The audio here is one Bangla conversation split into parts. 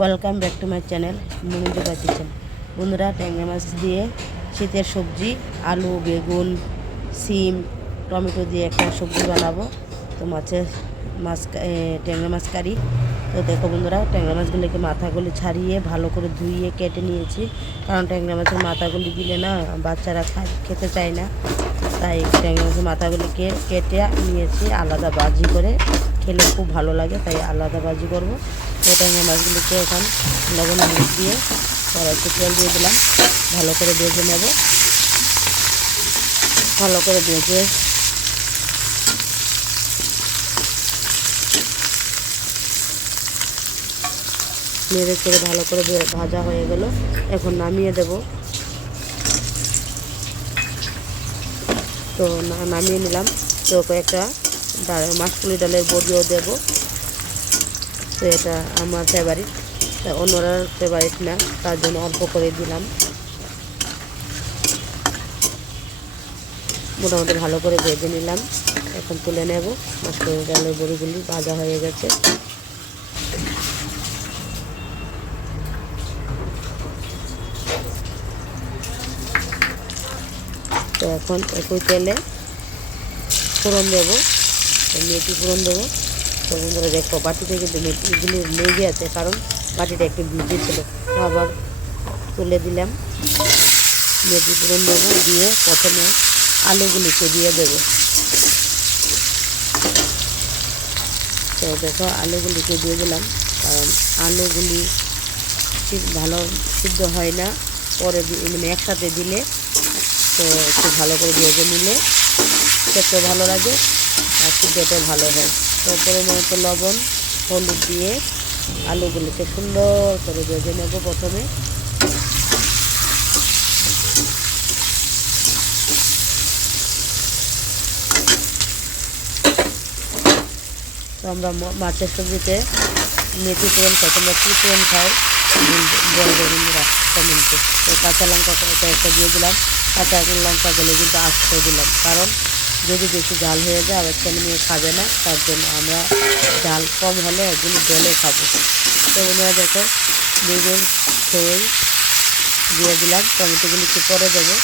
Welcome back to my channel মনোযোগা কিচেন। বন্ধুরা, ট্যাংরা মাছ দিয়ে শীতের সবজি আলু বেগুন সিম টমেটো দিয়ে একটা সবজি বানাবো। তো ট্যাংরা মাছ কারি। তো দেখো বন্ধুরা, ট্যাংরা মাছগুলিকে মাথাগুলি ছাড়িয়ে ভালো করে ধুইয়ে কেটে নিয়েছি, কারণ ট্যাংরা মাছের মাথাগুলি দিলে না বাচ্চারা খেতে চায় না। তাই ট্যাংরা মাছের মাথাগুলিকে কেটে নিয়েছি, আলাদা ভাজি করে খেলে খুব ভালো লাগে, তাই আলাদা ভাজি করবো। তো ট্যাংরা মাছগুলিকে এখন লবণ হলুদ দিয়ে একটু তেল দিয়ে দিলাম, ভালো করে ভেজে নেব। ভালো করে ভেজে নেড়ে চেড়ে ভালো করে ভাজা হয়ে গেল, এখন নামিয়ে দেব। তো নামিয়ে নিলাম। তো কয়েকটা মাসকলি ডালের বড়িও দেব। তো এটা আমার ফেভারিট, তা অন্যরা ফেভারিট না, তার জন্য অল্প করে দিলাম। মোটামুটি ভালো করে ভেজে নিলাম, এখন তুলে নেব। মাসকলি ডালের বড়িগুলি ভাজা হয়ে গেছে। তো এখন একই তেলে ফোড়ন দেবো, মেথি ফোড়ন দেবো। তো বন্ধুরা দেখো, বাটিতে কিন্তু মেথিগুলি লেগে আছে, কারণ বাটিটা একটু ভিজে ছিল। আবার তুলে দিলাম, মেথি ফোড়ন দেবো, দিয়ে প্রথমে আলুগুলিকে দিয়ে দেবো। তো দেখো, আলুগুলিকে দিয়ে দিলাম, কারণ আলুগুলি ভালো সিদ্ধ হয় না, পরে মানে একসাথে দিলে তো একটু ভালো করে ভেজে নিলে খেতেও ভালো লাগে আর সিদ্ধটাও ভালো হয়। তো পরিমাণ মতো লবণ হলুদ দিয়ে আলুগুলিকে সুন্দর করে ভেজে নেব প্রথমে। তো আমরা মাছের সবজিতে মেথি ফোড়ন খাই, তোমরা কী ফোড়ন খাও বলবে বন্ধুরা কমেন্টে। তো কাঁচা লঙ্কা কয়েকটা দিয়ে দিলাম, কাঁচা লঙ্কা গেলে কিন্তু আস্তে দিলাম, কারণ যদি বেশি ঝাল হয়ে যায় আবার ছেলে মেয়ে খাবে না, তার জন্য আমরা ঝাল কম হলে এগুলি জলে খাবো। তো বন্ধুরা দেখো, বেগুন খই দিয়ে দিলাম, টমেটোগুলিকে পরে দেবো।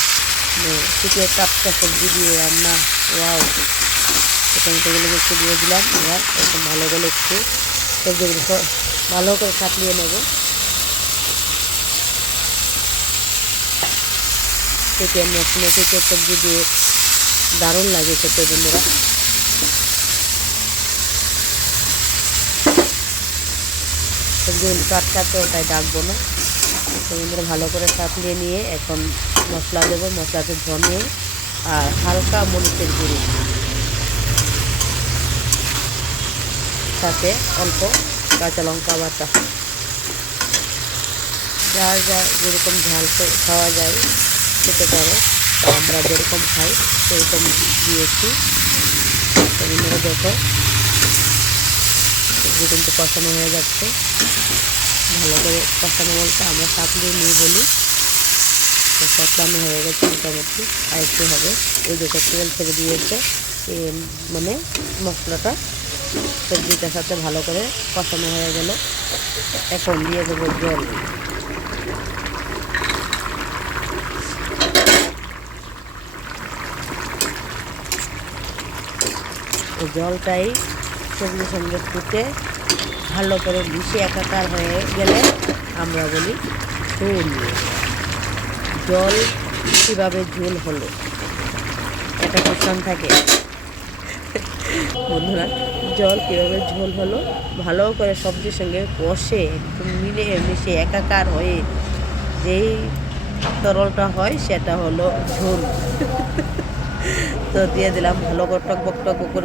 শীতের টাটকা সবজি দিয়ে রান্না, ওয়াও। টমেটোগুলোকে একটু দিয়ে দিলাম, এবার এখন ভালো করে একটু সবজিগুলো ভালো করে কাটলিয়ে নেব। শীতের সবজি দিয়ে দারুণ লাগে খেতে বন্ধুরা। সবজিগুলো টাটকা, তো তাই ডাকবো না। তো বন্ধুরা ভালো করে কাটলিয়ে নিয়ে এখন মশলা দেবো। মশলাতে ধনে আর হালকা মরিচের গুঁড়ি, সাথে অল্প কাঁচা লঙ্কা বাটা। যার যেরকম ঝাল খাওয়া যায় খেতে পারো, তো আমরা যেরকম খাই সেরকম দিয়েছি। তো বন্ধুরা দেখো, সবজি কিন্তু কষানো হয়ে যাচ্ছে। ভালো করে কষানো বলতে আমরা কাটলিয়ে নিয়ে বলি। তো কষানো হয়ে গেছে মোটামুটি, আর একটু হবে। এই দেখো তেল ছেড়ে দিয়েছে, মানে মশলাটা সবজিটার সাথে ভালো করে কষানো হয়ে গেল। এখন দিয়ে দেবো জল। এই জলটাই সবজির সঙ্গে ফুটে ভালো করে মিশে একাকার হয়ে গেলে আমরা বলি ঝোল। জল কীভাবে ঝোল হলো, একটা কোশ্চেন থাকে বন্ধুরা। জল কীভাবে ঝোল হলো, ভালো করে সবজির সঙ্গে কষে একটু মিশে একাকার হয়ে যেই তরলটা হয় সেটা হলো ঝোল। তো দিয়ে দিলাম ভালো করে টকবক করে